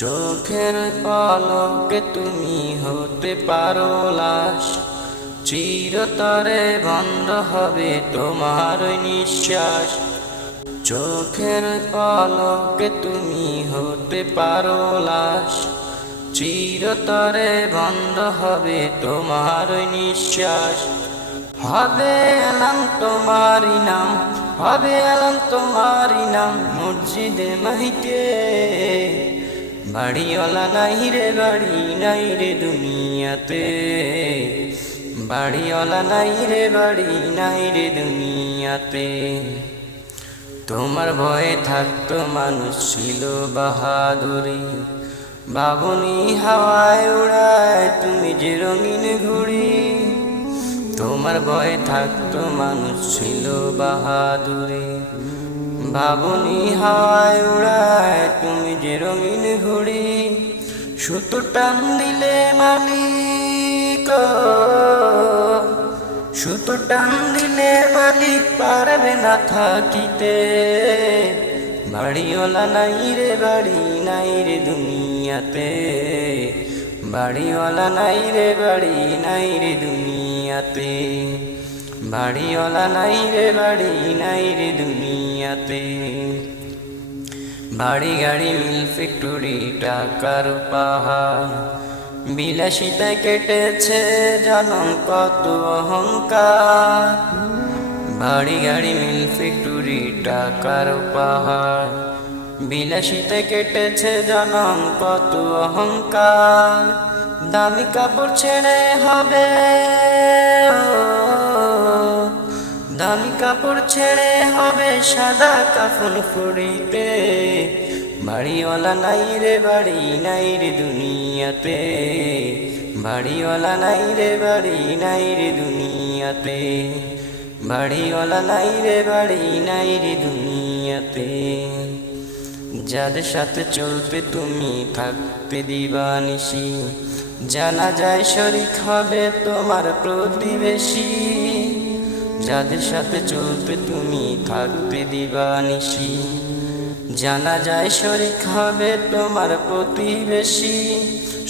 চোখের পলকে তুমি হতে পারো লাশ, চিরতরে বন্ধ হবে তোমার ওই নিঃশ্বাস। চোখের পলকে তুমি হতে পারো লাশ, চিরতরে বন্ধ হবে তোমার ওই নিঃশ্বাস। হবে এলাম তোমারই নাম, হবে এলাম তোমারই নাম মসজিদে মাইকে। বাড়িওয়ালা নাই রে বাড়ি নাই রে দুনিয়াতে, বাড়িওয়ালা নাই রে বাড়ি নাই রে দুনিয়াতে। তোমার ভয়ে থাকতো মানুষ ছিল বাহাদুরি, বাবুনি হাওয়ায় উড়ায় তুমি যে রঙিন ঘুড়ি। তোমার ভয়ে থাকতো মানুষ ছিল বাহাদুরি, বাবুনি হাওয়ায় উড়ায় তুমি যে রঙিন ঘুড়ি। সুতো টান দিলে মালিক, সুতো টান দিলে মালিক পারবে না থাকিতে। বাড়িওয়ালা নাই রে বাড়ি নাই রে দুনিয়াতে, বাড়িওয়ালা নাই রে বাড়ি নাই রে দুনিয়াতে। বাড়িওয়ালা নাই রে বাড়ি নাই রে দুনিয়াতে। বাড়ি গাড়ি মিল ফ্যাক্টরি টাকার পাহাড়, বিলাসিতায় কেটেছে জনম কত অহংকার। বাড়ি গাড়ি মিল ফ্যাক্টরি টাকার পাহাড়, বিলাসিতায় কেটেছে জনম কত অহংকার। দামি কাপড় ছেড়ে হবে, দামি কাপড় ছেড়ে হবে সাদা কাফন পরিতে। বাড়িওয়ালা নাই রে বাড়ি নাই রে দুনিয়াতে, বাড়িওয়ালা নাই রে বাড়ি নাই রে দুনিয়াতে। বাড়িওয়ালা নাই রে বাড়ি নাই রে দুনিয়াতে। যাদের সাথে চলতে তুমি থাকতে দিবানিশি, জানা যায় শরীক হবে তোমার প্রতিবেশী। যাদের সাথে চলতে তুমি থাকতে দিবানিশি, জানা যায় শরীক হবে তোমার প্রতিবেশী।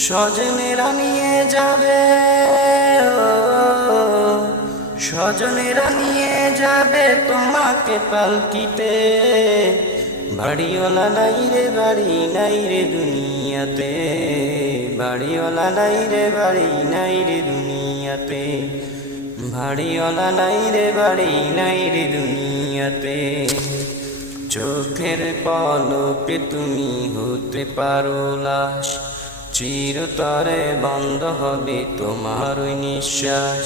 স্বজনেরা নিয়ে যাবে, স্বজনেরা নিয়ে যাবে তোমাকে পালকিতে। বাড়িওয়ালা নাই রে বাড়ি নাই রে দুনিয়াতে, বাড়িওয়ালা নাই রে বাড়ি নাই রে দুনিয়াতে। বাড়িওয়ালা নাই রে বাড়ি নাই রে দুনিয়াতে। চোখের পলকে তুমি হতে পারো লাশ, চিরতরে বন্ধ হবে তোমার ওই নিঃশ্বাস।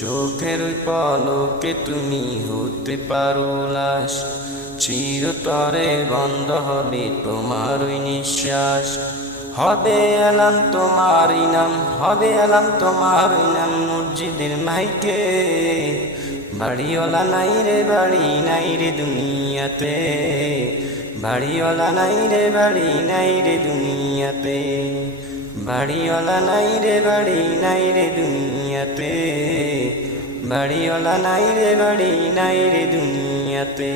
চোখের পলকে তুমি হতে পারো লাশ, চিরতরে বন্ধ হবে তোমার ওই নিঃশ্বাস। হবে এলাম তোমারই নাম, হবে এলাম তোমারই নাম মসজিদের মাইকে। বাড়িওয়ালা নাই রে বাড়ি নাই রে দুনিয়াতে, বাড়িওয়ালা নাই রে বাড়ি নাই রে দুনিয়াতে। বাড়িওয়ালা নাই রে বাড়ি নাই রে দুনিয়াতে, বাড়িওয়ালা নাই রে বাড়ি নাই রে দুনিয়াতে।